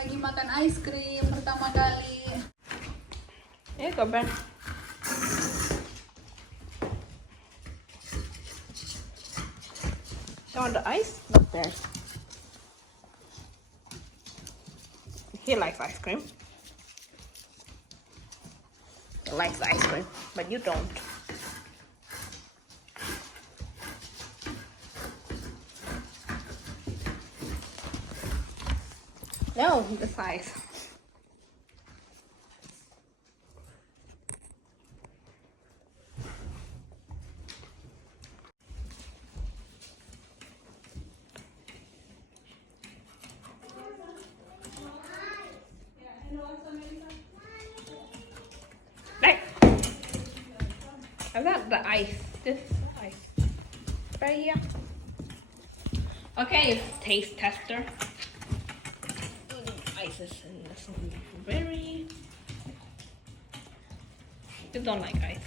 lagi makan ice cream pertama kali. Go Ben. You want the ice? Not there. He likes ice cream. He likes ice cream, but you don't. No, the size. I got the ice. This ice. Right here. Okay, taste tester. Ice is in this very. You don't like ice.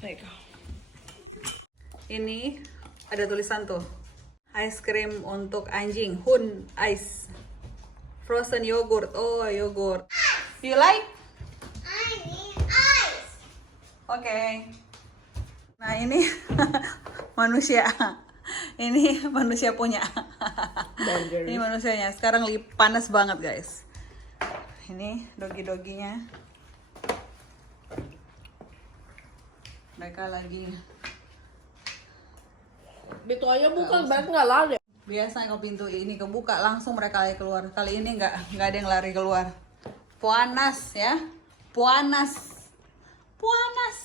There you go. Ini ada tulisan tuh. Ice cream untuk anjing, Hun Ice. Frozen yogurt. Oh, yogurt. You like? I need ice. Oke. Nah, ini manusia. Ini manusia punya. Ini manusianya. Sekarang lagi panas banget, guys. Ini dogi-doginya. Mereka lagi Itu aja bukan banget nggak lari. biasanya kalau pintu ini kebuka langsung mereka lari keluar. Kali ini nggak ada yang lari keluar. Panas ya. Panas. Panas.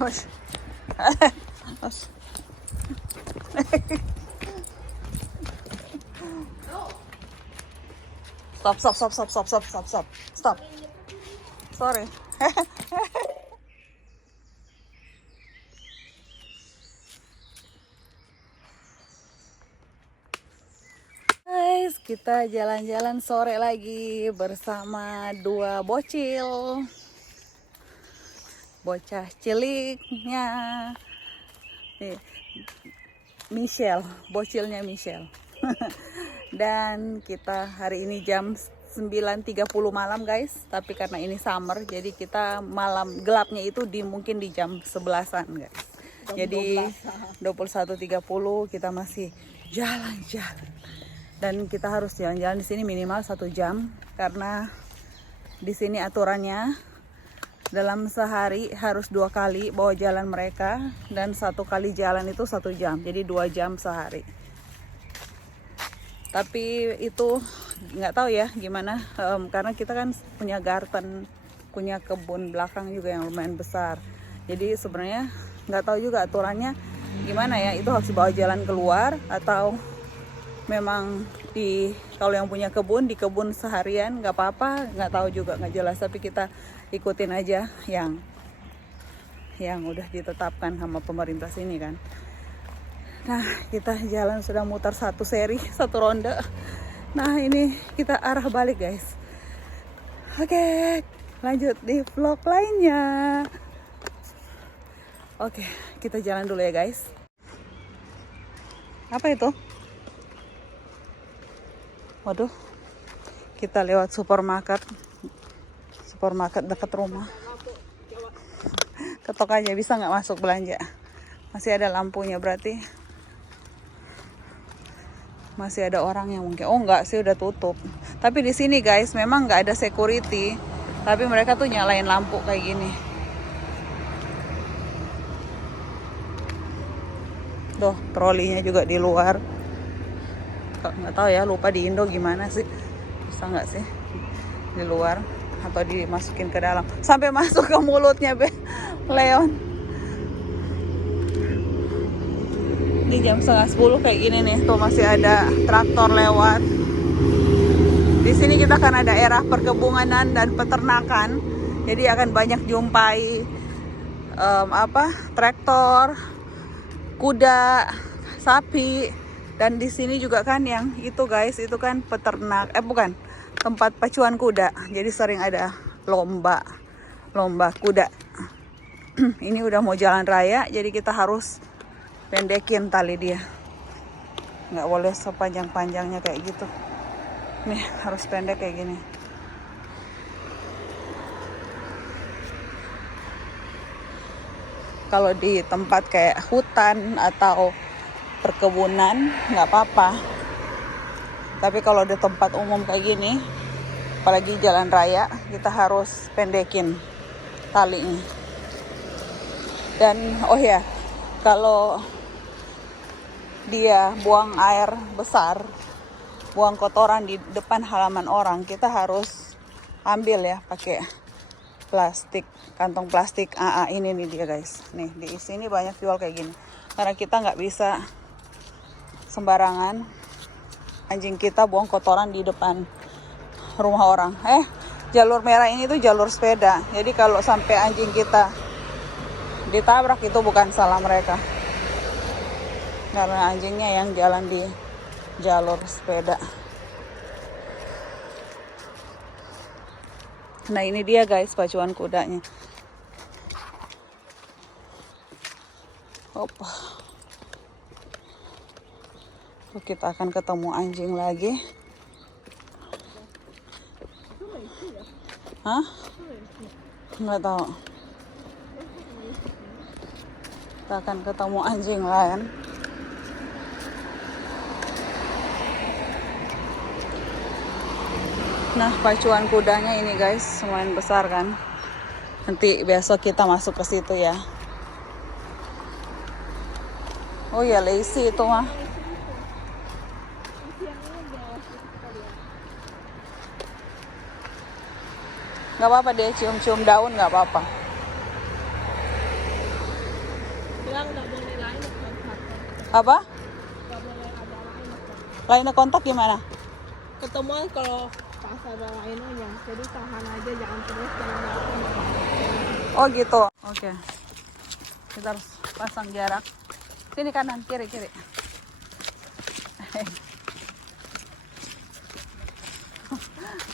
Hush. Hush. Stop. Sorry. Guys, kita jalan-jalan sore lagi bersama dua bocil. Bocah ciliknya Michelle, bocilnya Michelle. Dan kita hari ini jam 9.30 malam guys, tapi karena ini summer jadi kita malam gelapnya itu mungkin di jam 11-an guys. Jadi 21.30 kita masih jalan-jalan. Dan kita harus jalan-jalan di sini minimal 1 jam karena di sini aturannya dalam sehari harus 2 kali bawa jalan mereka dan 1 kali jalan itu 1 jam, jadi 2 jam sehari. Tapi itu nggak tahu ya gimana, karena kita kan punya garden, punya kebun belakang juga yang lumayan besar. Jadi sebenarnya nggak tahu juga aturannya gimana ya, itu harus bawa jalan keluar atau memang kalau yang punya kebun di kebun seharian nggak apa-apa, nggak tahu juga, nggak jelas. Tapi kita ikutin aja yang udah ditetapkan sama pemerintah sini kan. Nah, kita jalan sudah mutar 1 seri, 1 ronde. Nah, ini kita arah balik guys. Oke, lanjut di vlog lainnya. Oke, kita jalan dulu ya guys. Apa itu? Waduh, kita lewat supermarket dekat rumah. Ketok aja, bisa nggak masuk belanja? Masih ada lampunya, berarti masih ada orang yang mungkin. Oh enggak sih, udah tutup. Tapi di sini guys memang nggak ada security, tapi mereka tuh nyalain lampu kayak gini. Tuh trolinya juga di luar. Nggak tahu ya, lupa di Indo gimana sih, bisa nggak sih di luar atau dimasukin ke dalam sampai masuk ke mulutnya Leon. Ini jam 9:30 kayak gini nih, tuh masih ada traktor lewat. Di sini kita kan ada daerah perkebunan dan peternakan, jadi akan banyak jumpai traktor, kuda, sapi, dan di sini juga kan yang itu guys, itu kan peternak, bukan, tempat pacuan kuda. Jadi sering ada lomba kuda. Ini udah mau jalan raya, jadi kita harus pendekin tali dia. Nggak boleh sepanjang-panjangnya kayak gitu. Nih harus pendek kayak gini. Kalau di tempat kayak hutan atau perkebunan nggak apa-apa. Tapi kalau di tempat umum kayak gini, apalagi jalan raya, kita harus pendekin talinya. Dan oh ya, kalau dia buang air besar, buang kotoran di depan halaman orang, kita harus ambil ya pakai plastik, kantong plastik AA ini nih dia guys. Nih di sini banyak jual kayak gini. Karena kita nggak bisa sembarangan anjing kita buang kotoran di depan rumah orang. Jalur merah ini tuh jalur sepeda. Jadi kalau sampai anjing kita ditabrak itu bukan salah mereka. Karena anjingnya yang jalan di jalur sepeda. Nah ini dia guys pacuan kudanya. Opa. Tuh, kita akan ketemu anjing lagi. Hah? Nggak tahu. Kita akan ketemu anjing lain. Nah pacuan kudanya ini guys lumayan besar kan. Nanti besok kita masuk ke situ ya. Oh ya lazy itu mah. Gak apa-apa deh, cium-cium daun gak apa-apa. Bilang nggak boleh lain kontak. Apa? Nggak boleh ada lain. Lainnya kontak gimana? Ketemuan kalau pas ada lainnya, jadi tahan aja, jangan terus jangan datang. Oh gitu. Oke. Kita harus pasang jarak. Sini kanan, kiri.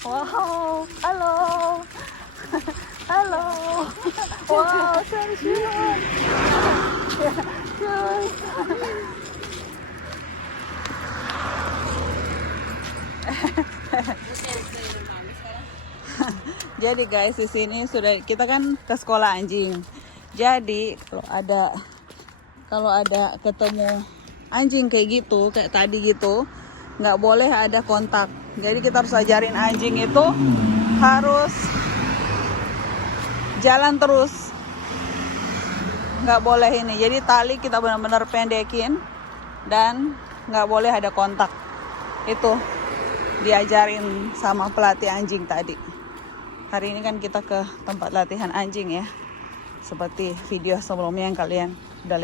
Wow, halo. Halo. Wow, tersiun. Jadi guys di sini sudah kita kan ke sekolah anjing. Jadi kalau ada ketemu anjing kayak gitu, kayak tadi gitu, nggak boleh ada kontak. Jadi kita harus ajarin anjing itu harus jalan terus, nggak boleh ini. Jadi tali kita benar-benar pendekin dan nggak boleh ada kontak. Itu diajarin sama pelatih anjing tadi. Hari ini kan kita ke tempat latihan anjing ya, seperti video sebelumnya yang kalian udah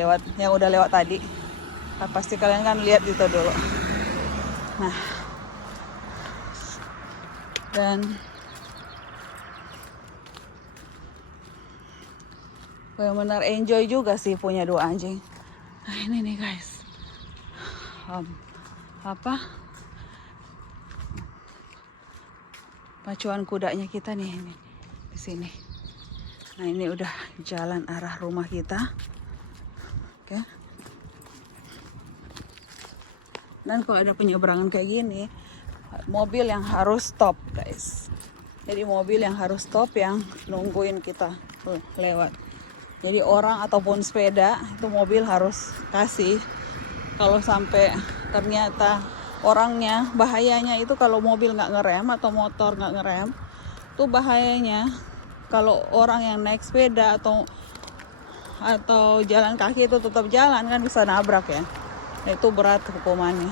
lewat tadi. Nah, pasti kalian kan lihat itu dulu. Nah, dan benar-benar enjoy juga sih punya 2 anjing. Nah ini nih guys, pacuan kudanya kita nih ini di sini. Nah ini udah jalan arah rumah kita. Oke. Dan kalau ada penyeberangan kayak gini, mobil yang harus stop guys. Jadi mobil yang harus stop yang nungguin kita lewat. Jadi orang ataupun sepeda itu mobil harus kasih. Kalau sampai ternyata orangnya. Bahayanya itu kalau mobil nggak ngerem atau motor nggak ngerem, tuh bahayanya kalau orang yang naik sepeda atau jalan kaki itu tetap jalan kan bisa nabrak ya. Nah, itu berat hukumannya.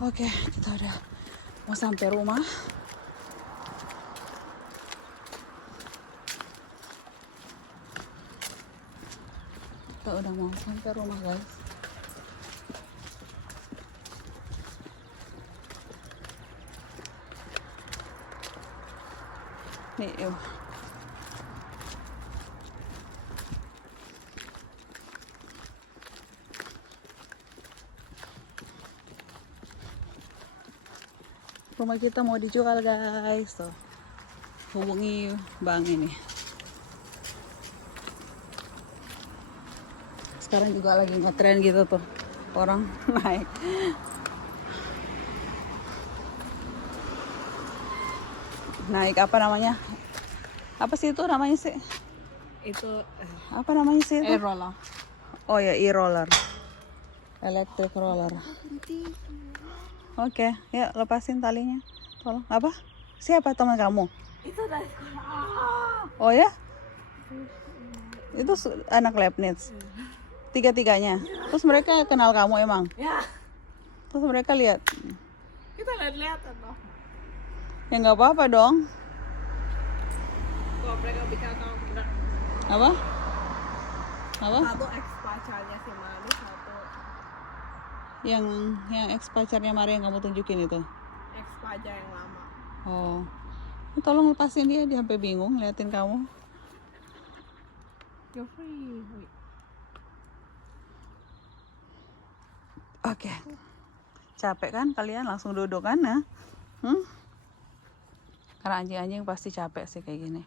Oke, kita udah mau sampai rumah. Kita udah mau sampai rumah guys. Nih, yuk. Rumah kita mau dijual guys, tuh. Hubungi bang ini. Sekarang juga lagi ngetren gitu tuh, orang naik. Naik apa namanya? Apa sih itu namanya sih? Itu Apa namanya sih itu? roller. Oh ya, e-roller. Electric roller. Oke, ya lepasin talinya. Tolong. Apa? Siapa teman kamu? Itu dari sekolah. Oh ya? Itu anak Leibniz. Tiga-tiganya. Terus mereka kenal kamu emang? Ya, Terus mereka lihat. kita lihat atau Ya nggak apa-apa dong. kalau mereka bicara kamu benar. Apa? Apa? Satu ex pacarnya si Manu, satu Yang ex pacarnya Maria yang kamu tunjukin itu. ex pacar yang lama. Oh. Tolong lepasin dia sampai bingung liatin kamu. You're free. Oke. Capek kan kalian langsung duduk kan ya? Karena anjing-anjing pasti capek sih kayak gini.